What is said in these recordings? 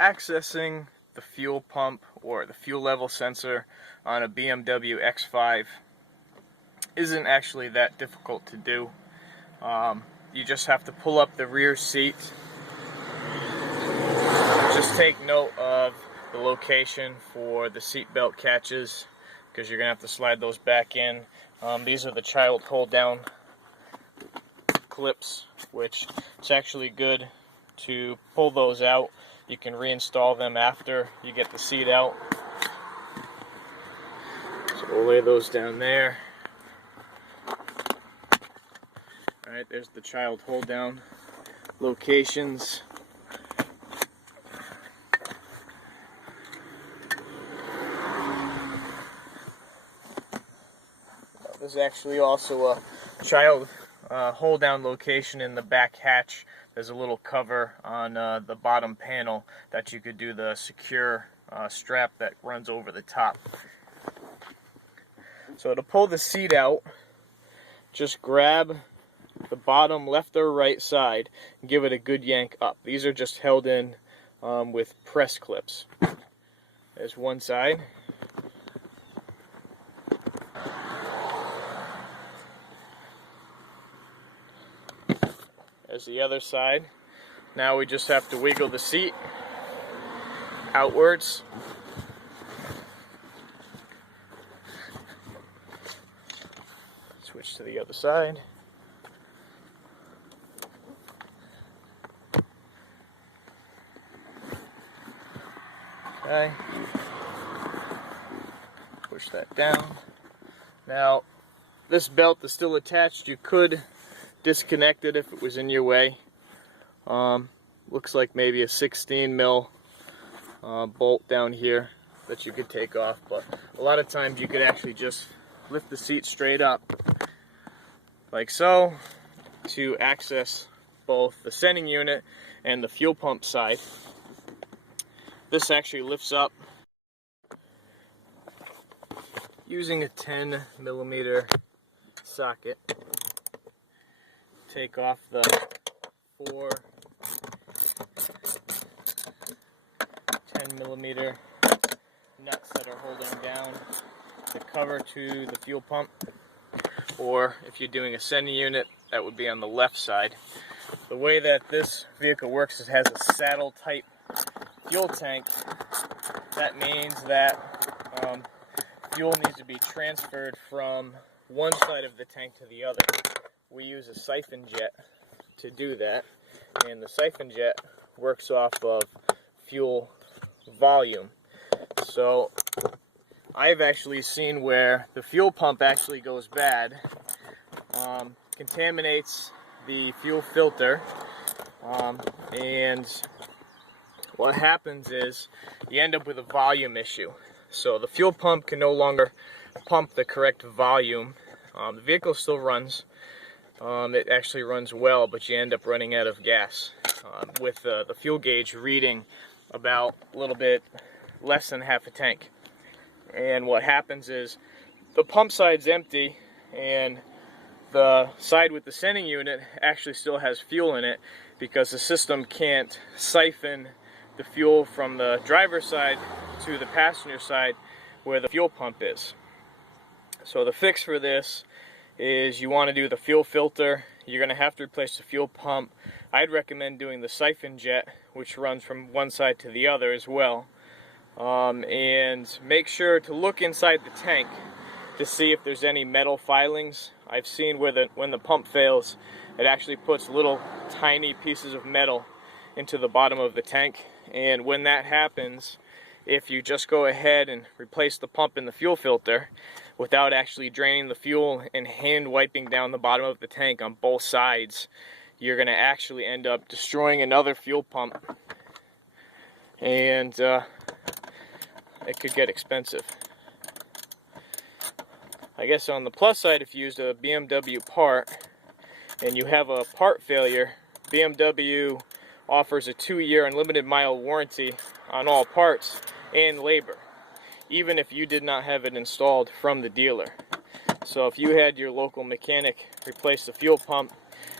accessing the fuel pump or the fuel level sensor on a BMW X5 isn't actually that difficult to do. You just have to pull up the rear seat. Just take note of the location for the seat belt catches, because you're going to have to slide those back in. These are the child hold down clips, which it's actually good to pull those out. You can reinstall them after you get the seat out. So we'll lay those down there. Alright, there's the child hold down locations. There's actually also a child hold down location in the back hatch. There's a little cover on the bottom panel that you could do the secure strap that runs over the top. So to pull the seat out, just grab the bottom left or right side and give it a good yank up. These are just held in with press clips. There's one side. There's the other side. Now we just have to wiggle the seat outwards. Switch to the other side. Okay. Push that down. Now, this belt is still attached. You could disconnect it if it was in your way. Looks like maybe a 16 mil bolt down here that you could take off, but a lot of times you could actually just lift the seat straight up like so to access both the sending unit and the fuel pump side. This actually lifts up using a 10 millimeter socket. Take off the 4 10 millimeter nuts that are holding down the cover to the fuel pump, or if you're doing a sending unit, that would be on the left side. The way that this vehicle works is it has a saddle type fuel tank. That means that fuel needs to be transferred from one side of the tank to the other. We use a siphon jet to do that, and the siphon jet works off of fuel volume. So I've actually seen where the fuel pump actually goes bad, contaminates the fuel filter, and what happens is you end up with a volume issue. So the fuel pump can no longer pump the correct volume. The vehicle still runs. It actually runs well, but you end up running out of gas with the fuel gauge reading about a little bit less than half a tank. And what happens is the pump side's empty, and the side with the sending unit actually still has fuel in it, because the system can't siphon the fuel from the driver's side to the passenger side where the fuel pump is. So the fix for this is you want to do the fuel filter. You're going to have to replace the fuel pump. I'd recommend doing the siphon jet, which runs from one side to the other as well. And make sure to look inside the tank to see if there's any metal filings. I've seen where when the pump fails, it actually puts little tiny pieces of metal into the bottom of the tank. And when that happens, if you just go ahead and replace the pump and the fuel filter without actually draining the fuel and hand wiping down the bottom of the tank on both sides, you're going to actually end up destroying another fuel pump, and it could get expensive. I guess on the plus side, if you use a BMW part and you have a part failure, BMW offers a 2-year unlimited mile warranty on all parts and labor, even if you did not have it installed from the dealer. So if you had your local mechanic replace the fuel pump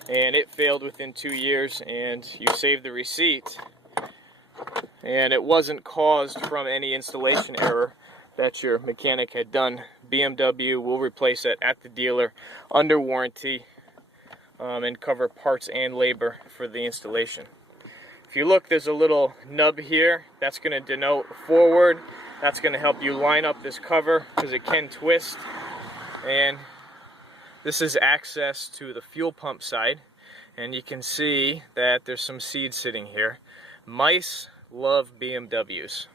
and it failed within 2 years and you saved the receipt and it wasn't caused from any installation error that your mechanic had done. BMW will replace it at the dealer under warranty and cover parts and labor for the installation. If you look, there's a little nub here that's going to denote forward. That's going to help you line up this cover because it can twist. And this is access to the fuel pump side, and you can see that there's some seed sitting here. Mice love BMWs.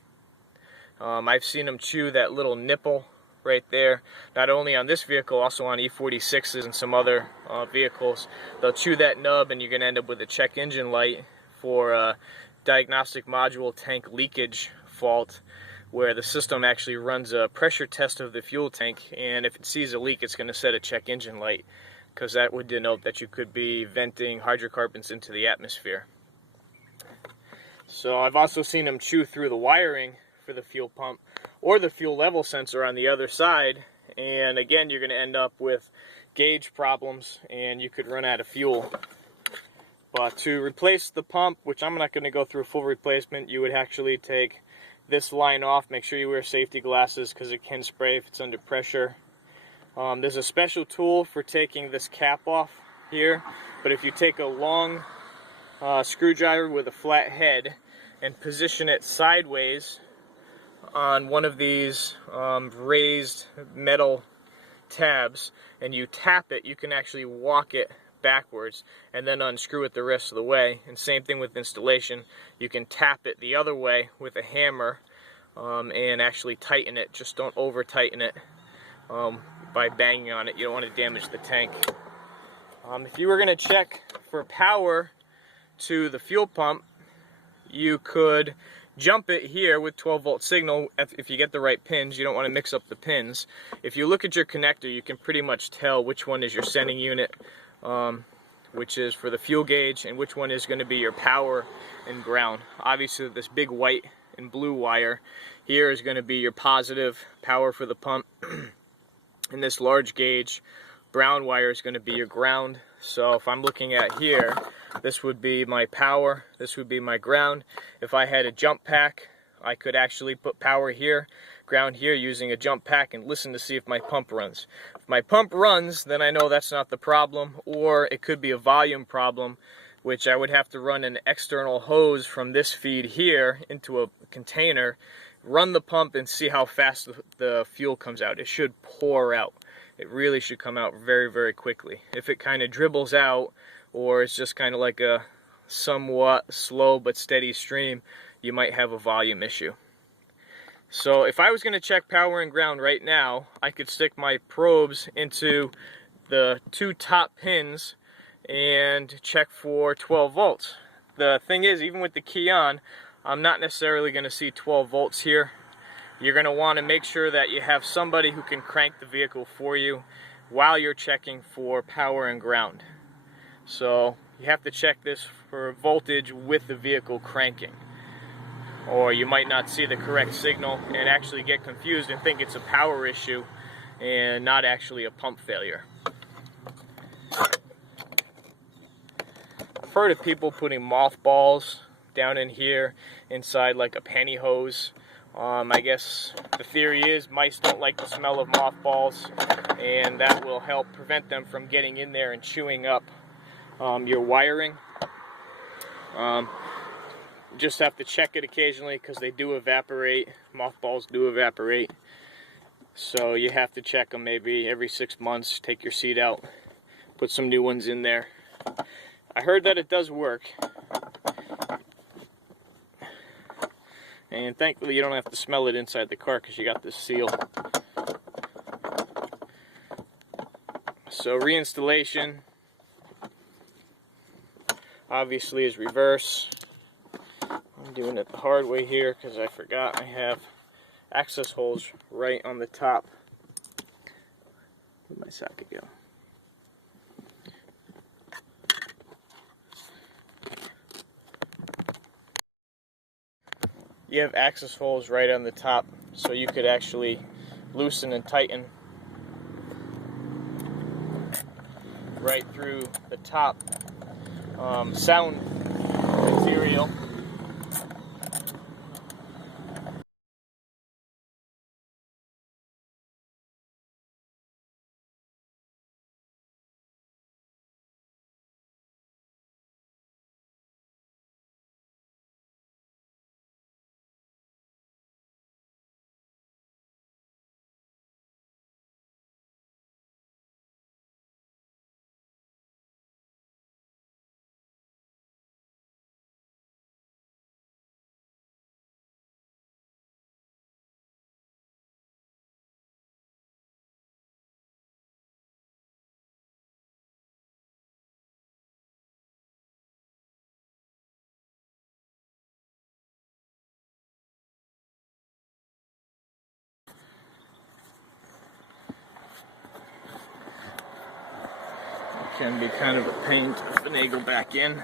I've seen them chew that little nipple right there, not only on this vehicle, also on E46s and some other vehicles. They'll chew that nub, and you're going to end up with a check engine light for a diagnostic module tank leakage fault, where the system actually runs a pressure test of the fuel tank, and if it sees a leak, it's going to set a check engine light, because that would denote that you could be venting hydrocarbons into the atmosphere. So I've also seen them chew through the wiring for the fuel pump or the fuel level sensor on the other side, and again, you're going to end up with gauge problems and you could run out of fuel. But to replace the pump, which I'm not going to go through a full replacement, you would actually take this line off. Make sure you wear safety glasses because it can spray if it's under pressure. There's a special tool for taking this cap off here, but if you take a long screwdriver with a flat head and position it sideways on one of these raised metal tabs and you tap it, you can actually walk it backwards and then unscrew it the rest of the way. And same thing with installation, you can tap it the other way with a hammer and actually tighten it. Just don't over tighten it by banging on it. You don't want to damage the tank. If you were going to check for power to the fuel pump, you could jump it here with 12-volt signal if you get the right pins. You don't want to mix up the pins. If you look at your connector, you can pretty much tell which one is your sending unit, which is for the fuel gauge, and which one is going to be your power and ground. Obviously, this big white and blue wire here is going to be your positive power for the pump, and this large gauge brown wire is going to be your ground. So if I'm looking at here, this would be my power, this would be my ground. If I had a jump pack, I could actually put power here, ground here using a jump pack and listen to see if my pump runs. If my pump runs, then I know that's not the problem, or it could be a volume problem, which I would have to run an external hose from this feed here into a container, run the pump and see how fast the fuel comes out. It should pour out. It really should come out very, very quickly. If it kind of dribbles out, or it's just kind of like a somewhat slow but steady stream, you might have a volume issue. So if I was going to check power and ground right now, I could stick my probes into the two top pins and check for 12 volts. The thing is, even with the key on, I'm not necessarily going to see 12 volts here. You're going to want to make sure that you have somebody who can crank the vehicle for you while you're checking for power and ground. So you have to check this for voltage with the vehicle cranking, or you might not see the correct signal and actually get confused and think it's a power issue and not actually a pump failure. I've heard of people putting mothballs down in here inside like a pantyhose. I guess the theory is mice don't like the smell of mothballs, and that will help prevent them from getting in there and chewing up your wiring. Just have to check it occasionally because they do evaporate. Mothballs do evaporate. So you have to check them maybe every 6 months. Take your seat out, put some new ones in there. I heard that it does work. And thankfully you don't have to smell it inside the car because you got this seal. So reinstallation obviously is reverse. I'm doing it the hard way here because I forgot I have access holes right on the top. Where'd my socket go? You have access holes right on the top, so you could actually loosen and tighten right through the top sound material. Can be kind of a pain to finagle back in.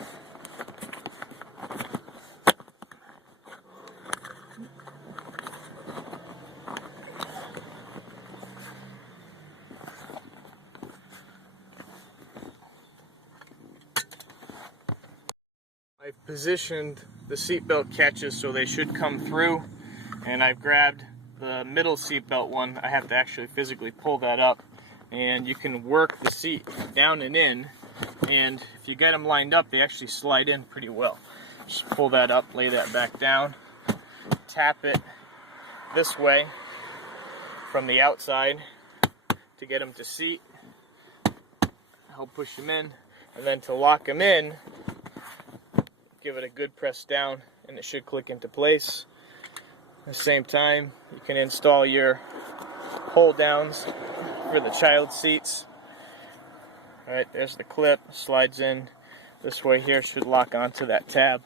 I've positioned the seatbelt catches so they should come through, and I've grabbed the middle seatbelt one. I have to actually physically pull that up, and you can work the seat down and in, and if you get them lined up, they actually slide in pretty well. Just pull that up, lay that back down, tap it this way from the outside to get them to seat, help push them in, and then to lock them in, give it a good press down and it should click into place. At the same time, you can install your hold downs for the child seats. Alright, there's the clip, slides in this way here, should lock onto that tab.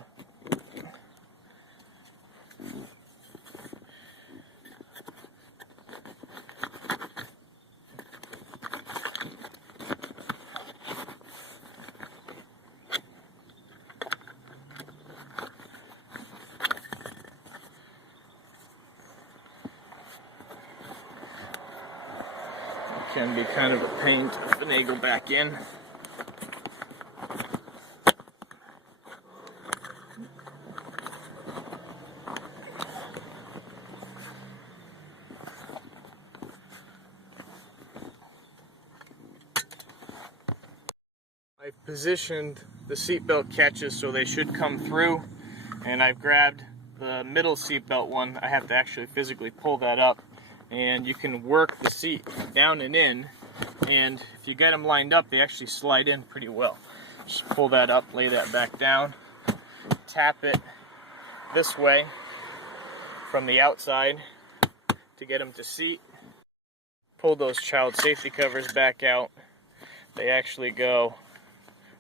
Can be kind of a pain to finagle back in. I've positioned the seatbelt catches so they should come through, and I've grabbed the middle seatbelt one. I have to actually physically pull that up, and you can work the seat down and in, and if you get them lined up, they actually slide in pretty well. Just pull that up, lay that back down, tap it this way from the outside to get them to seat. Pull those child safety covers back out. They actually go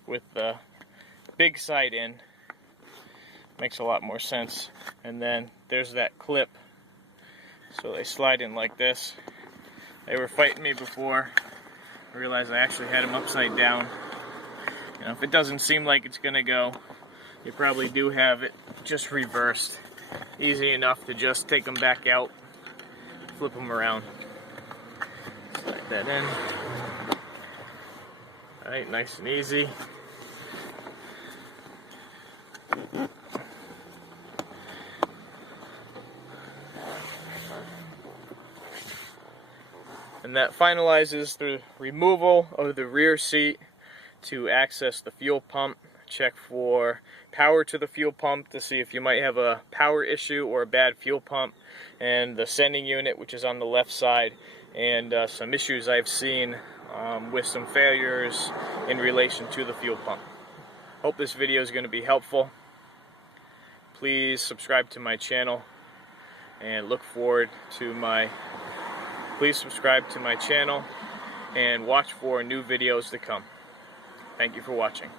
with the big side in. Makes a lot more sense. And then there's that clip. So they slide in like this. They were fighting me before. I realized I actually had them upside down. You know, if it doesn't seem like it's gonna go, you probably do have it just reversed. Easy enough to just take them back out, flip them around. Slide that in. Alright, nice and easy. And that finalizes the removal of the rear seat to access the fuel pump. Check for power to the fuel pump to see if you might have a power issue or a bad fuel pump, and the sending unit, which is on the left side, and some issues I've seen with some failures in relation to the fuel pump. Hope this video is going to be helpful. Please subscribe to my channel and look forward to my Please subscribe to my channel and watch for new videos to come. Thank you for watching.